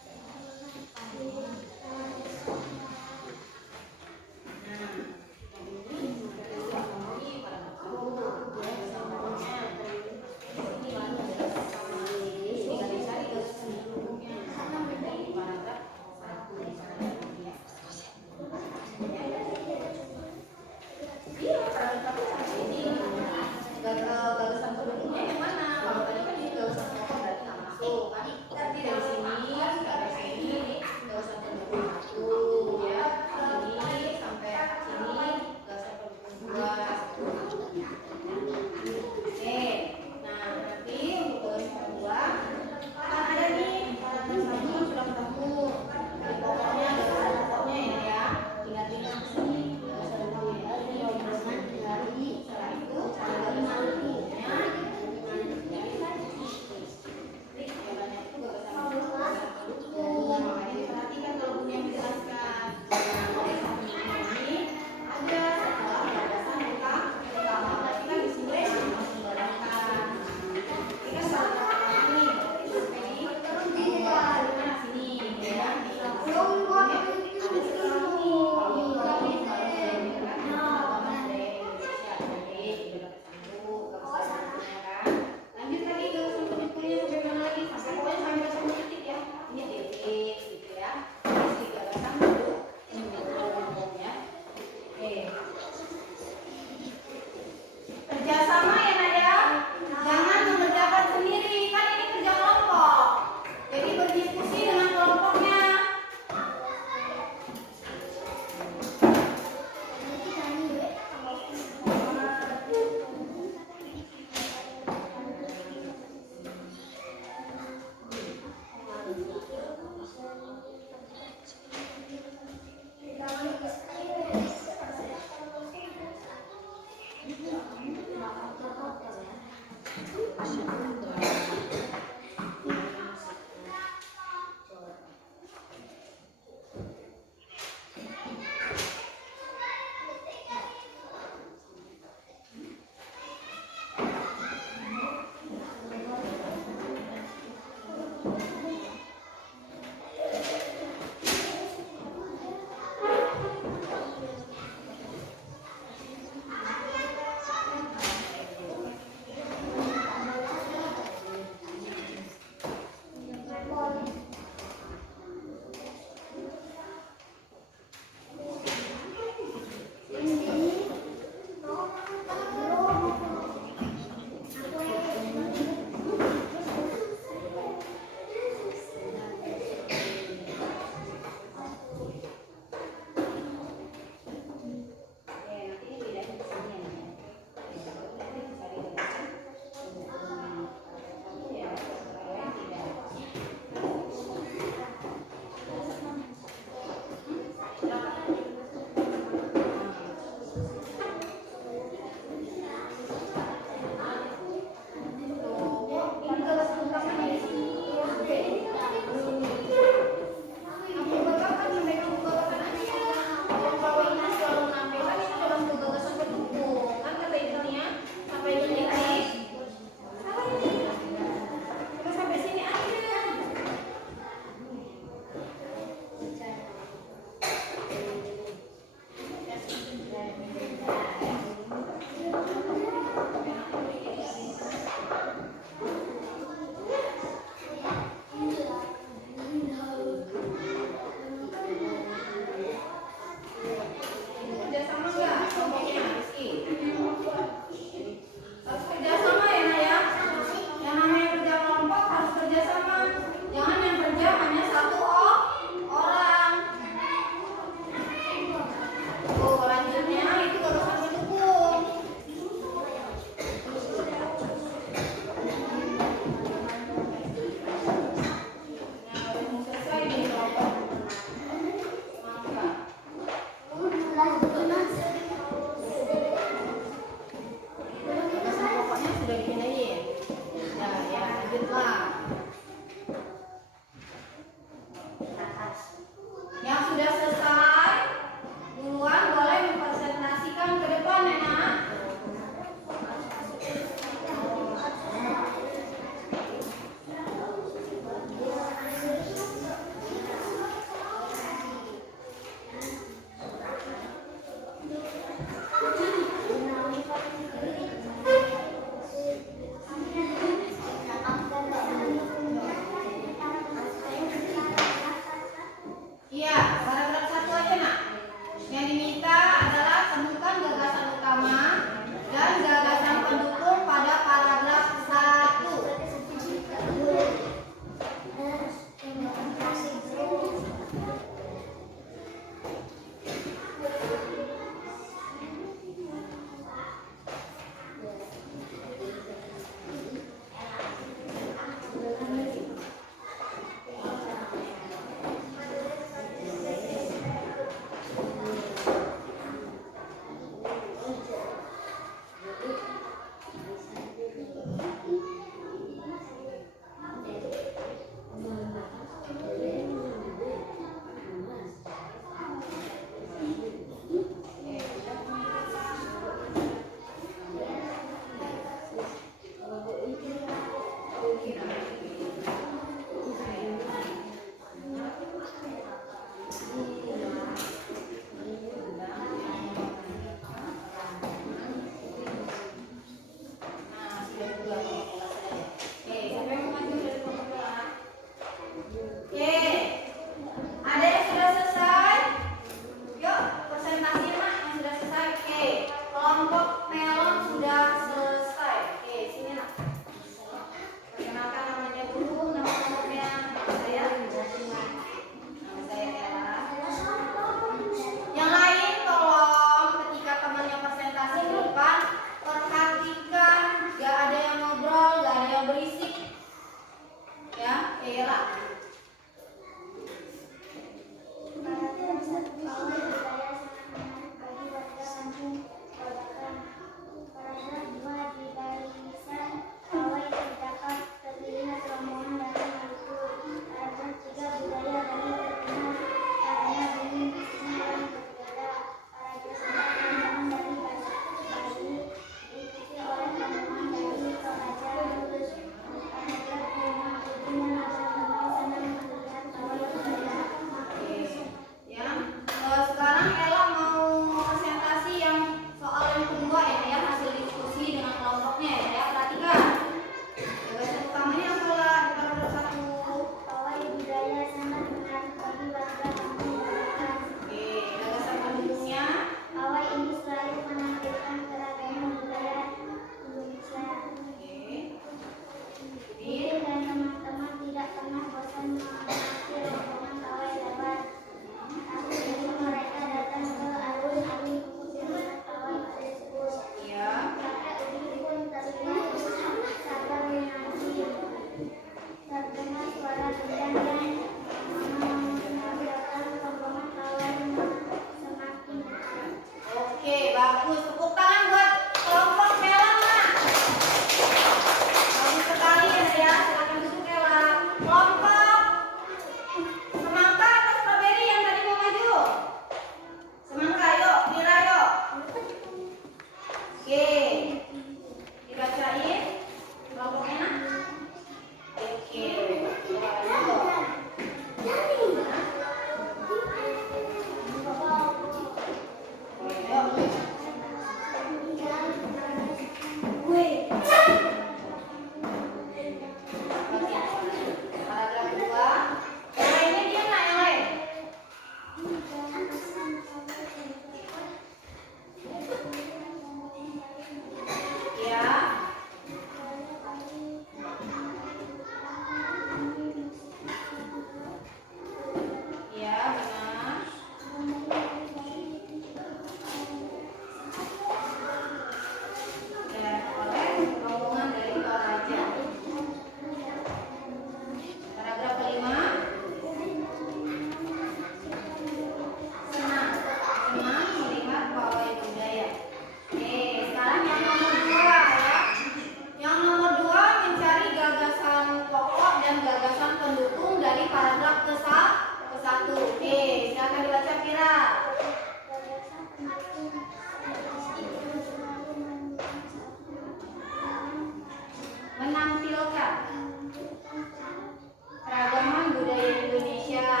Indonesia.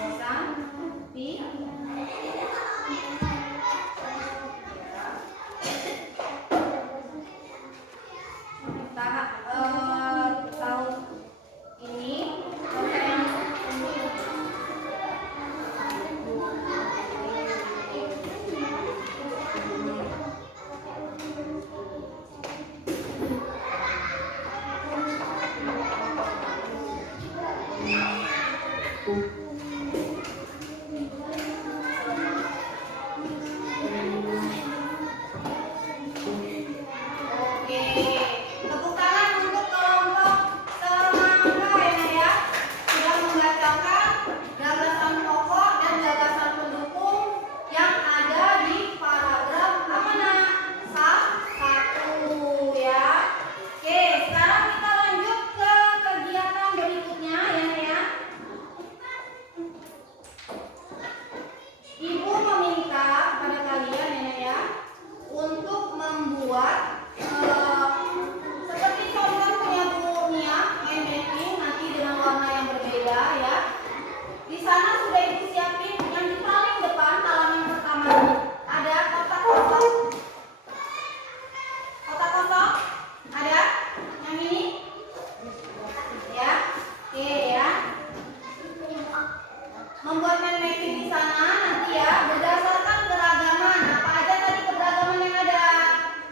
Bosan? Di? Tahun ini Oke, tepuk tangan untuk kelompok semangka ya. Sudah membacakan gagasan pokok dan gagasan pendukung yang ada di paragraf apa nak? Satu ya. Oke, sekarang kita lanjut ke kegiatan berikutnya ya. Ibu meminta pada kalian ya untuk membuat seperti contoh punya Bu Nia main mapping nanti dengan warna yang berbeda ya. Di sana sudah ibu siapin yang di paling depan halaman pertama ada kotak kosong. Kotak kosong ada yang ini ya. Oke ya. Membuat main mapping di sana nanti ya berdasarkan keragaman. Apa aja tadi keberagaman yang ada?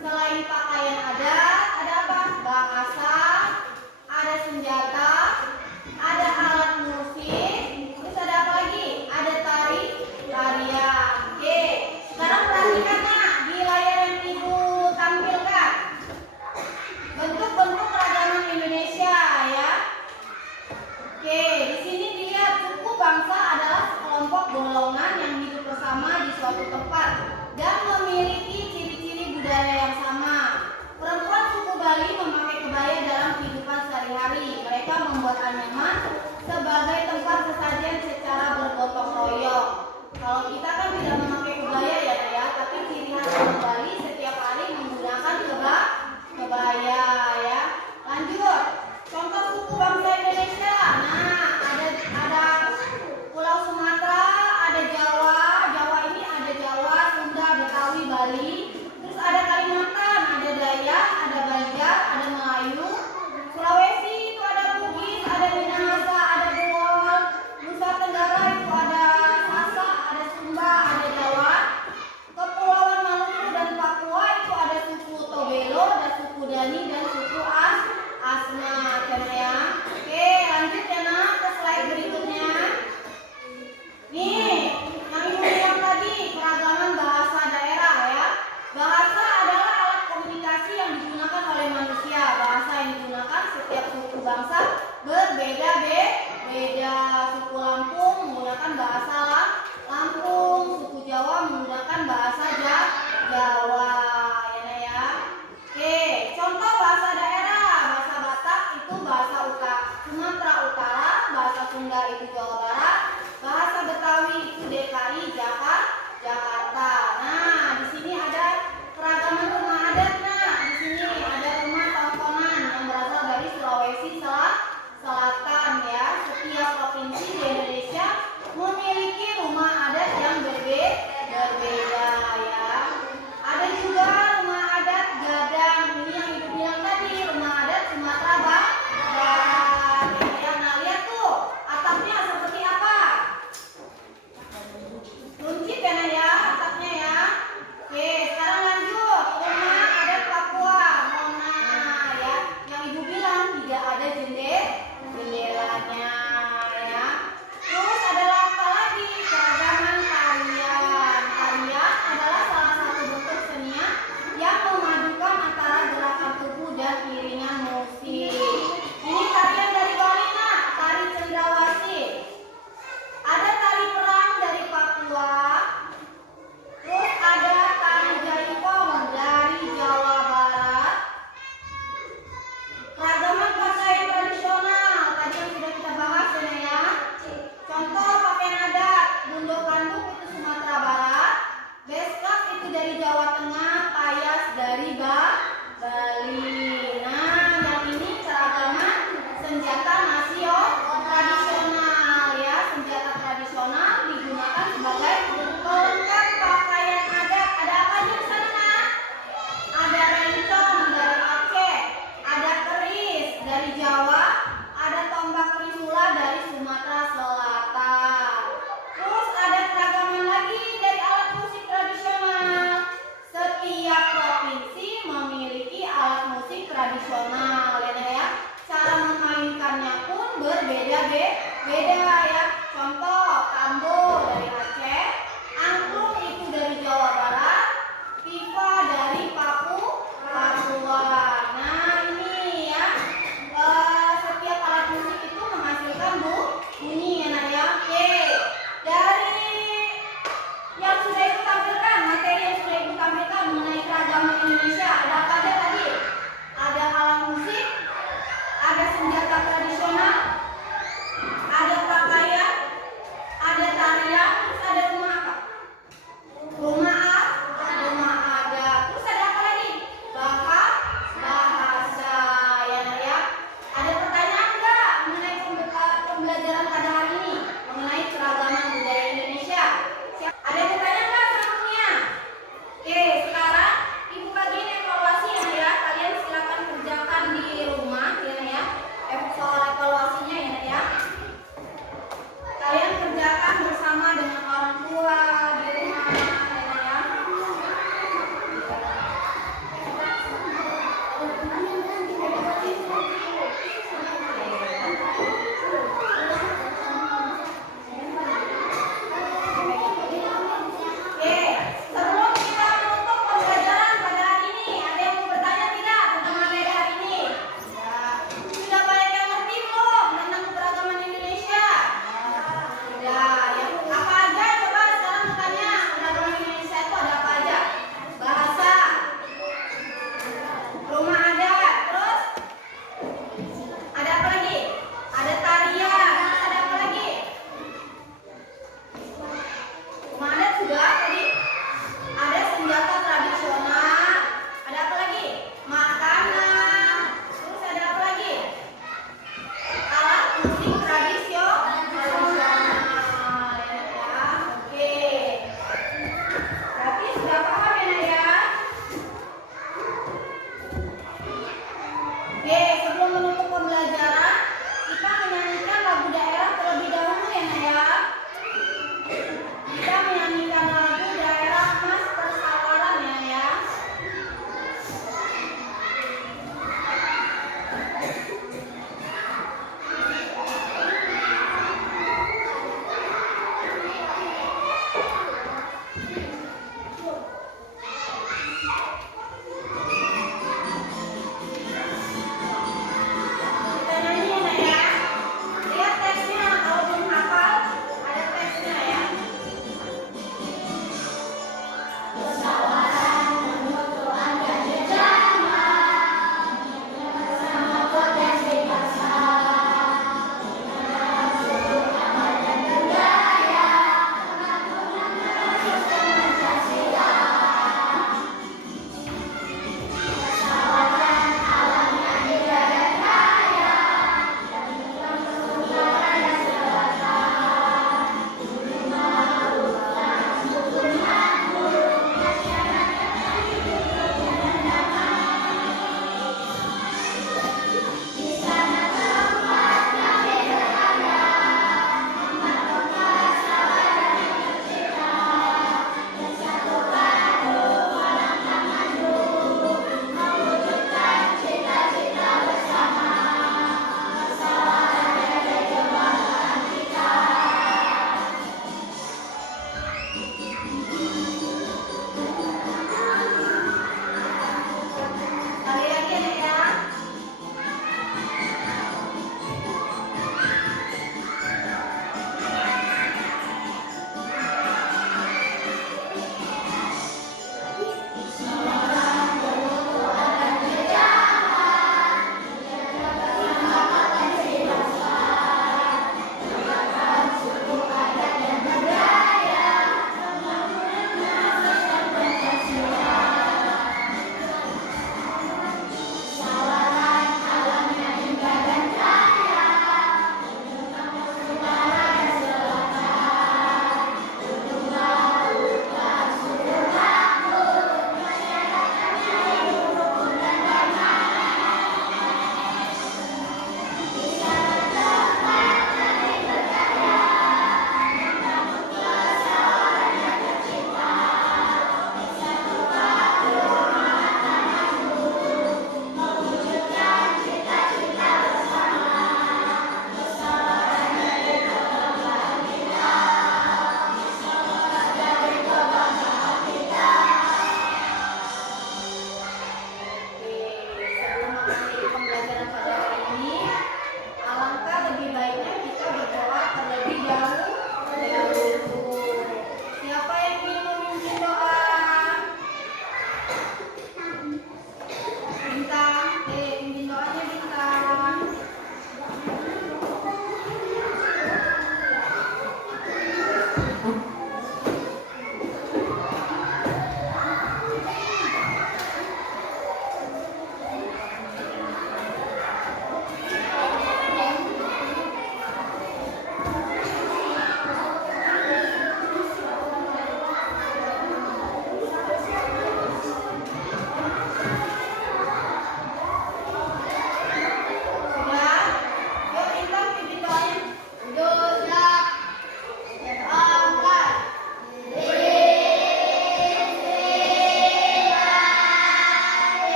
Selain pakaian ada apa? Bahasa, ada senjata, ada alat musik, terus ada apa lagi? Ada tarian. Oke, sekarang perhatikan nah di layar yang ibu tampilkan bentuk-bentuk keragaman Indonesia ya. Oke, di sini dilihat suku bangsa adalah sekelompok golongan yang hidup bersama di suatu tempat dan memiliki ciri-ciri budaya yang sama. Perempuan suku Bali memakai kebaya dalam kehidupan sehari-hari. Mereka membuat anyaman sebagai tempat sesajen secara bergotong royong. Kalau kita kan tidak memakai kebaya ya, tapi ciri khas orang Bali setiap hari menggunakan kebaya ya. Lanjut. Contoh suku bangsa Indonesia. Nah, ada Pulau Sumatera, ada Jawa. Jawa ini ada Jawa, Sunda, Betawi, Bali. Terus ada Kalimantan, ada Dayak, ada Banjar, ada Melayu. Sulawesi itu ada Bugis, ada Minahasa, ada Goa. Nusa Tenggara itu ada Sasak, ada Sumba, ada Jawa. Kepulauan Maluku dan Papua itu ada suku Tobelo, ada suku Dani dan suku Asna ya. Oke, lanjut ya nak ke slide berikutnya. Nih, yang ibu bilang tadi keragaman bahasa daerah ya. Bahasa adalah alat komunikasi yang digunakan oleh manusia. Bahasa yang digunakan setiap suku bangsa berbeda-beda. Suku Lampung menggunakan bahasa Lampung, suku Jawa menggunakan bahasa Jawa ya. Oke, contoh bahasa daerah. Bahasa Batak itu bahasa Sumatera Utara, bahasa Sunda itu Jawa Barat, bahasa Betawi itu DKI Jakarta. Nah, di sini ada keragaman rumah adat. Nah, di sini ada rumah tongkonan yang berasal dari Sulawesi Selatan ya. Setiap provinsi di Indonesia memiliki rumah adat yang berbeda ya. Ada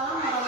Waalaikumsalam warahmatullahi